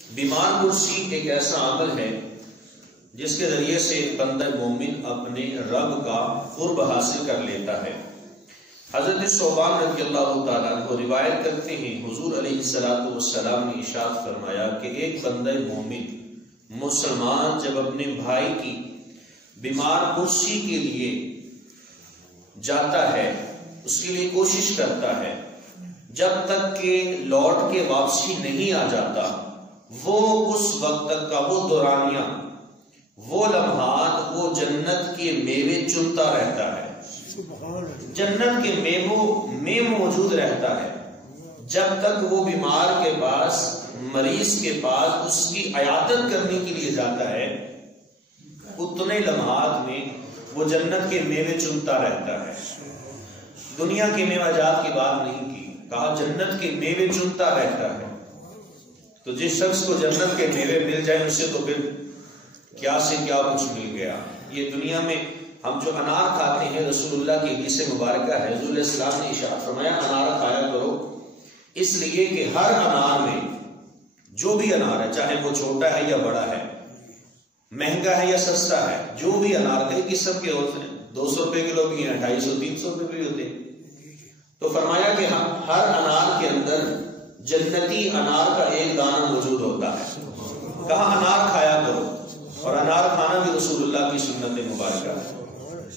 بیمار پرسی ایک ایسا عمل ہے جس کے ذریعے سے بندہ مومن اپنے رب کا قرب حاصل کر لیتا ہے۔ حضرت ثوبان رضی اللہ تعالیٰ عنہ روایت کرتے ہیں حضور علیہ السلام نے ارشاد فرمایا کہ ایک بندہ مومن مسلمان جب اپنے بھائی کی بیمار پرسی کے لیے جاتا ہے، اس کے لیے کوشش کرتا ہے، جب تک کہ لوٹ کے واپسی نہیں آ جاتا، وہ اس وقت تک کا وہ دورانیہ، وہ لمحات، وہ جنت کے میوے چنتا رہتا ہے، جنت کے میووں میں موجود رہتا ہے، جب تک وہ بیمار کے پاس، مریض کے پاس اس کی عیادت کرنے کے لیے جاتا ہے، اتنے لمحات میں وہ جنت کے میوے چنتا رہتا ہے۔ دنیا کے میوہ جات کی بات نہیں کی، کہا جنت کے میوے چنتا رہتا ہے۔ تو جس شخص کو جنت کے میوے مل جائے اسے تو پھر کیا سے کیا کچھ مل گیا۔ یہ دنیا میں ہم جو انار کھاتے ہیں، رسول اللہ کی حدیث مبارکہ ہے، حضور علیہ السلام نے ارشاد فرمایا انار کھایا کرو، اس لیے کہ ہر انار میں، جو بھی انار ہے، چاہے وہ چھوٹا ہے یا بڑا ہے، مہنگا ہے یا سستا ہے، جو بھی انار کئی قسم کے ہوتے ہیں، 200 روپے کلو بھی ہیں، 250 300 روپے بھی ہوتے ہیں۔ تو فرمایا کہ ہر انار کے اندر جنتی انار کا ایک دانہ موجود ہوتا ہے۔ کہا انار کھایا کرو، اور انار کھانا بھی رسول اللہ کی سنت مبارکہ ہے۔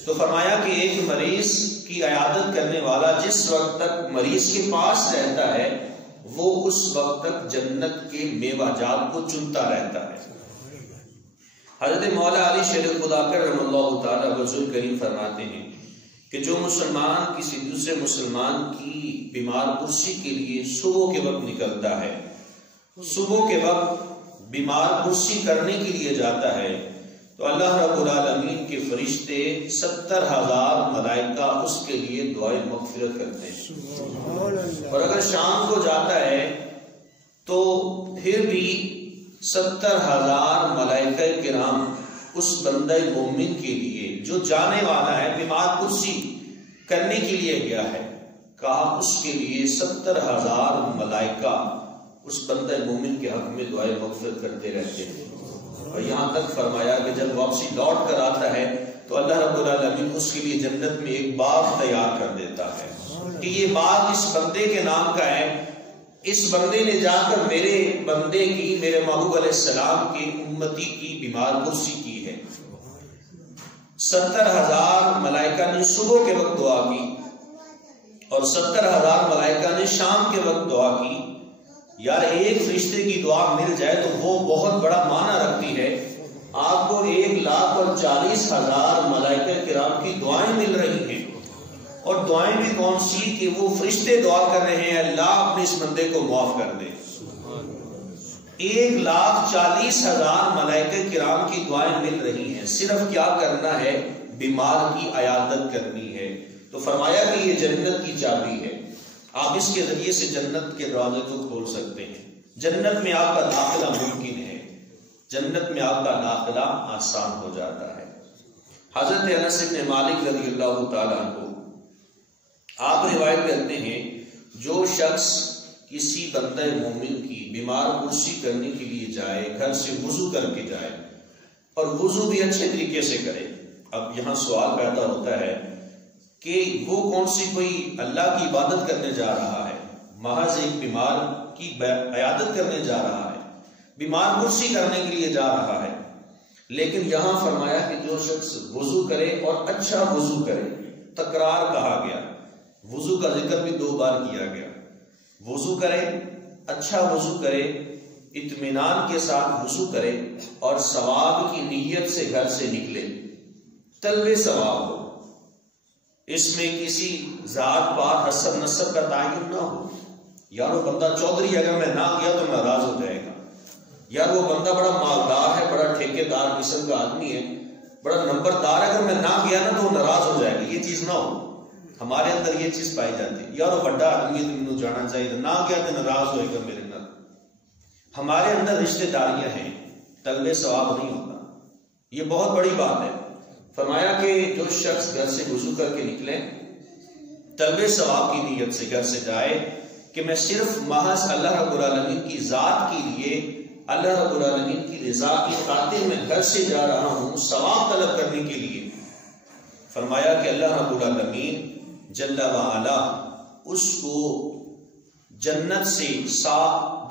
تو فرمایا کہ ایک مریض کی عیادت کرنے والا جس وقت تک مریض کے پاس رہتا ہے، وہ اس وقت تک جنت کے میوہ جات کو چنتا رہتا ہے۔ حضرت مولا علی شیر خدا کر رحمہ اللہ تعالیٰ وجل کریم فرماتے ہیں کہ جو مسلمان کسی دوسرے مسلمان کی بیمار پرسی کے لیے صبح کے وقت نکلتا ہے، صبح کے وقت بیمار پرسی کرنے کے لیے جاتا ہے، تو اللہ رب العالمین کے فرشتے 70,000 ملائکہ اس کے لیے دعائے مغفرت کرتے ہیں۔ اور اگر شام کو جاتا ہے تو پھر بھی 70,000 ملائکہ کرام اس بندہ مومن کے لیے جو جانے والا ہے، بیمار پرسی کرنے کے لیے گیا ہے، کہا اس کے لیے 70,000 ملائکہ اس بندہ مومن کے حق میں دعائے مغفرت کرتے رہتے ہیں۔ اور یہاں تک فرمایا کہ جب واپسی لوٹ کر آتا ہے تو اللہ رب العالمین اس کے لیے جنت میں ایک باغ تیار کر دیتا ہے کہ یہ باغ اس بندے کے نام کا ہے، اس بندے نے جا کر میرے بندے کی، میرے محبوب علیہ السلام کی امتی کی بیمار پرسی کی ہے۔ 70,000 ملائکہ نے صبح کے وقت دعا کی اور 70,000 ملائکہ نے شام کے وقت دعا کی۔ یار ایک فرشتے کی دعا مل جائے تو وہ بہت بڑا معنی رکھتی ہے۔ آپ کو 1,40,000 ملائکہ کرام کی دعائیں مل رہی ہیں، اور دعائیں بھی کون سی کہ وہ فرشتے دعا کر رہے ہیں اللہ اپنے اس بندے کو معاف کر دے۔ 1,40,000 ملائکہ کرام کی دعائیں مل رہی ہیں، صرف کیا کرنا ہے؟ بیمار کی عیادت کرنی ہے۔ تو فرمایا کہ یہ جنت کی چابی ہے، آپ اس کے ذریعے سے جنت کے دروازے کو کھول سکتے ہیں۔ جنت میں آپ کا داخلہ ممکن ہے، جنت میں آپ کا داخلہ آسان ہو جاتا ہے۔ حضرت انس بن مالک رضی اللہ تعالیٰ عنہ آپ روایت کرتے ہیں جو شخص کسی بندہ مومن کی بیمار پرسی کرنے کے لیے جائے، گھر سے وضو کر کے جائے، اور وضو بھی اچھے طریقے سے کرے۔ اب یہاں سوال پیدا ہوتا ہے کہ وہ کون سی کوئی اللہ کی عبادت کرنے جا رہا ہے، محض ایک بیمار کی عیادت کرنے جا رہا ہے، بیمار پرسی کرنے کے لیے جا رہا ہے۔ لیکن یہاں فرمایا کہ جو شخص وضو کرے اور اچھا وضو کرے، تکرار کہا گیا، وضو کا ذکر بھی 2 بار کیا گیا، وضو کرے، اچھا وضو کرے، اطمینان کے ساتھ وضو کرے، اور ثواب کی نیت سے گھر سے نکلے، طلب ثواب ہو، اس میں کسی ذات پات حسب نسب کا تعین نہ ہو۔ یار وہ بندہ چودھری اگر میں نہ گیا تو ناراض ہو جائے گا، یار وہ بندہ بڑا مالدار ہے، بڑا ٹھیکیدار قسم کا آدمی ہے، بڑا نمبردار ہے، اگر میں نہ گیا نا تو وہ ناراض ہو جائے گا۔ یہ چیز نہ ہو، ہمارے اندر یہ چیز پائی جاتی ہے، یار وہ بڑا آدمی ہے تو مجھے جانا چاہیے، نہ گیا تو ناراض ہوئے گا میرے نال۔ ہمارے اندر رشتہ داریاں ہیں، طلب ثواب نہیں ہوتا، یہ بہت بڑی بات ہے۔ فرمایا کہ جو شخص گھر سے وضو کر کے نکلے، طلب ثواب کی نیت سے گھر سے جائے کہ میں صرف محض اللہ رب العالمین کی ذات کے لیے اللہ رب العالمین کی رضا کی خاطر میں گھر سے جا رہا ہوں ثواب طلب کرنے کے لیے، فرمایا کہ اللہ رب العالمین جل وعلا اس کو جنت سے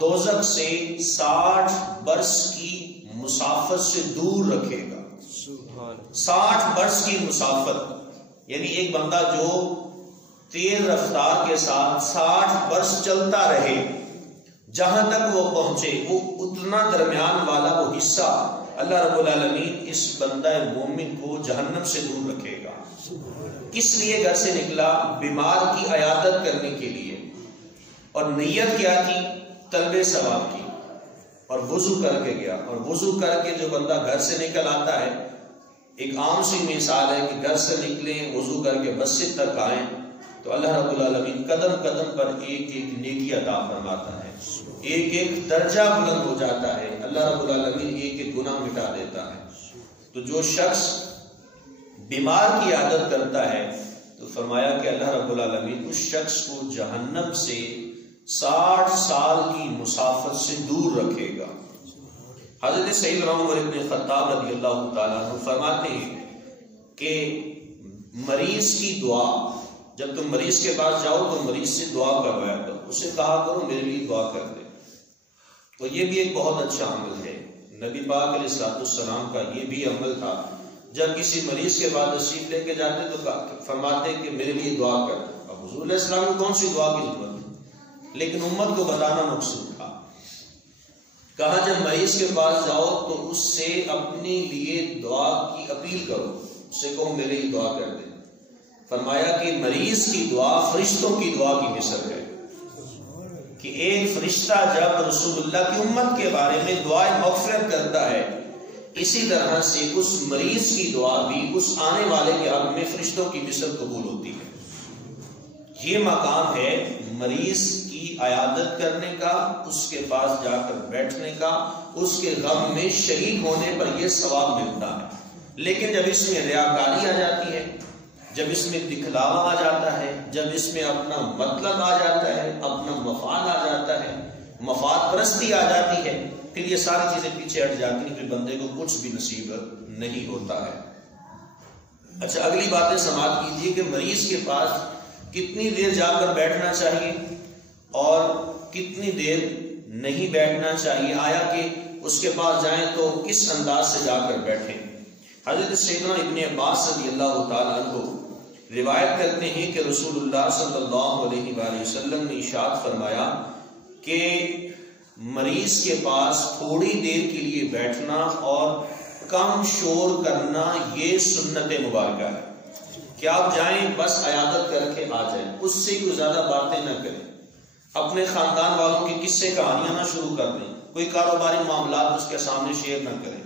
دوزخ سے 60 برس کی مسافت سے دور رکھے گا۔ 60 برس کی مسافت، یعنی ایک بندہ جو تیز رفتار کے ساتھ 60 برس چلتا رہے، جہاں تک وہ پہنچے، وہ اتنا درمیان والا وہ حصہ اللہ رب العالمین اس بندہ مومن کو جہنم سے دور رکھے گا۔ کس لیے گھر سے نکلا؟ بیمار کی عیادت کرنے کے لیے، اور نیت کیا تھی؟ طلب ثواب کی، اور وضو کر کے گیا، اور وضو کر کے جو بندہ گھر سے نکل آتا ہے، ایک عام سی مثال ہے کہ گھر سے نکلیں، وضو کر کے مسجد تک آئیں، تو اللہ رب العالمین قدم قدم پر ایک ایک نیکی عطا فرماتا ہے، ایک ایک درجہ بلند ہو جاتا ہے، اللہ رب العالمین ایک ایک گناہ مٹا دیتا ہے۔ تو جو شخص بیمار کی عادت کرتا ہے تو فرمایا کہ اللہ رب العالمین اس شخص کو جہنم سے 60 سال کی مسافت سے دور رکھے گا۔ حضرت سیدنا عمر بن خطاب رضی اللہ تعالیٰ عنہ فرماتے ہیں کہ مریض کی دعا، جب تم مریض کے پاس جاؤ تو مریض سے دعا کروایا کرو، اسے کہا کرو میرے لیے دعا کر دے۔ تو یہ بھی ایک بہت اچھا عمل ہے، نبی پاک علیہ الصلوۃ والسلام کا یہ بھی عمل تھا، جب کسی مریض کے بعد تشریف لے کے جاتے تو فرماتے کہ میرے لیے دعا کر دے۔ اب حضور علیہ السلام کو کون سی دعا کی ضرورت ہے، لیکن امت کو بتانا مقصود تھا۔ کہا جب مریض کے پاس جاؤ تو اس سے اپنے لیے دعا کی اپیل کرو، اس سے کہو میرے لیے دعا کر دے۔ فرمایا کہ مریض کی دعا فرشتوں کی دعا کی مثل ہے، کہ ایک فرشتہ جب رسول اللہ کی امت کے بارے میں دعائے مغفرت کرتا ہے، اسی طرح سے اس مریض کی دعا بھی اس آنے والے کے حق میں فرشتوں کی مثل قبول ہوتی ہے۔ یہ مقام ہے مریض کی عیادت کرنے کا، اس کے پاس جا کر بیٹھنے کا، اس کے غم میں شریک ہونے پر یہ ثواب ملتا ہے۔ لیکن جب اس میں ریاکاری آ جاتی ہے، جب اس میں دکھلاوا آ جاتا ہے، جب اس میں اپنا مطلب آ جاتا ہے، اپنا مفاد آ جاتا ہے، مفاد پرستی آ جاتی ہے، پھر یہ ساری چیزیں پیچھے ہٹ جاتی ہیں، پھر بندے کو کچھ بھی نصیب نہیں ہوتا ہے۔ اچھا، اگلی باتیں سماعت کیجیے کہ مریض کے پاس کتنی دیر جا کر بیٹھنا چاہیے اور کتنی دیر نہیں بیٹھنا چاہیے، آیا کہ اس کے پاس جائیں تو کس انداز سے جا کر بیٹھیں۔ حضرت سیدنا ابن عباس رضی اللہ تعالیٰ عنہ روایت کرتے ہیں کہ رسول اللہ صلی اللہ علیہ وآلہ وسلم نے ارشاد فرمایا کہ مریض کے پاس تھوڑی دیر کے لیے بیٹھنا اور کم شور کرنا یہ سنت مبارکہ ہے، کہ آپ جائیں بس عیادت کر کے آ جائیں، اس سے کوئی زیادہ باتیں نہ کریں، اپنے خاندان والوں کی قصے کہانیاں نہ شروع کر دیں، کوئی کاروباری معاملات اس کے سامنے شیئر نہ کریں،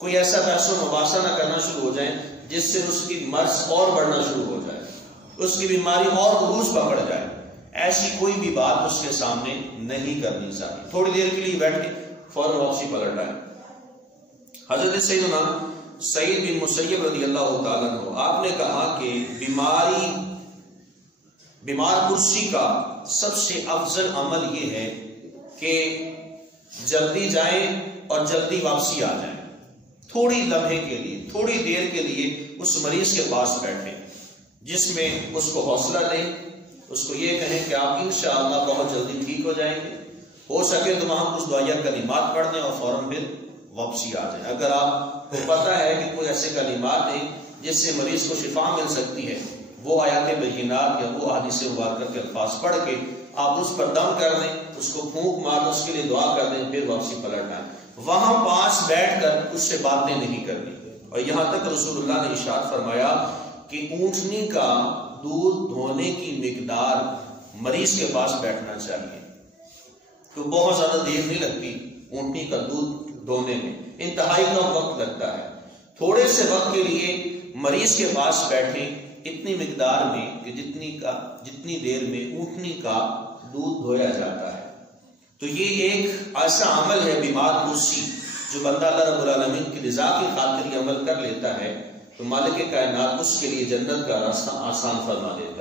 کوئی ایسا بحث و مباحثہ نہ کرنا شروع ہو جائیں جس سے اس کی مرض اور بڑھنا شروع ہو جائے، اس کی بیماری اور عروج پکڑ جائے، ایسی کوئی بھی بات اس کے سامنے نہیں کرنی چاہیے۔ تھوڑی دیر کے لیے بیٹھ کے فوراً واپسی پلٹ آئے۔ حضرت سیدنا سعید بن مسیب رضی اللہ تعالیٰ عنہ آپ نے کہا کہ بیمار پرسی کا سب سے افضل عمل یہ ہے کہ جلدی جائیں اور جلدی واپسی آ جائیں، تھوڑی لمحے کے لیے، تھوڑی دیر کے لیے اس مریض کے پاس بیٹھیں، جس میں اس کو حوصلہ دیں، اس کو یہ کہیں کہ آپ انشاءاللہ بہت جلدی ٹھیک ہو جائیں گے، ہو سکے تو وہاں کچھ دعائیہ کلمات پڑھ دیں اور فوراً پھر واپسی آ جائیں۔ اگر آپ کو پتہ ہے کہ کوئی ایسے کلمات ہیں جس سے مریض کو شفا مل سکتی ہے، وہ آیات بینات یا وہ احادیث مبارکہ کے الفاظ پڑھ کے آپ اس پر دم کر دیں، اس کو پھونک مار، اس کے لیے دعا کر دیں، پھر واپسی پلٹ آئیں۔ وہاں پاس بیٹھ کر اس سے باتیں نہیں کرنی۔ اور یہاں تک رسول اللہ نے ارشاد فرمایا کہ اونٹنی کا دودھ دھونے کی مقدار مریض کے پاس بیٹھنا چاہیے، تو بہت زیادہ دیر نہیں لگتی اونٹنی کا دودھ دھونے میں، انتہائی کم وقت لگتا ہے۔ تھوڑے سے وقت کے لیے مریض کے پاس بیٹھیں اتنی مقدار میں کہ جتنی دیر میں اونٹنی کا دودھ دھویا جاتا ہے۔ تو یہ ایک ایسا عمل ہے بیمار پرسی، جو بندہ اللہ رب العالمین کی رضا کی خاطر یہ عمل کر لیتا ہے تو مالک کائنات اس کے لیے جنت کا راستہ آسان فرما دیتا ہے۔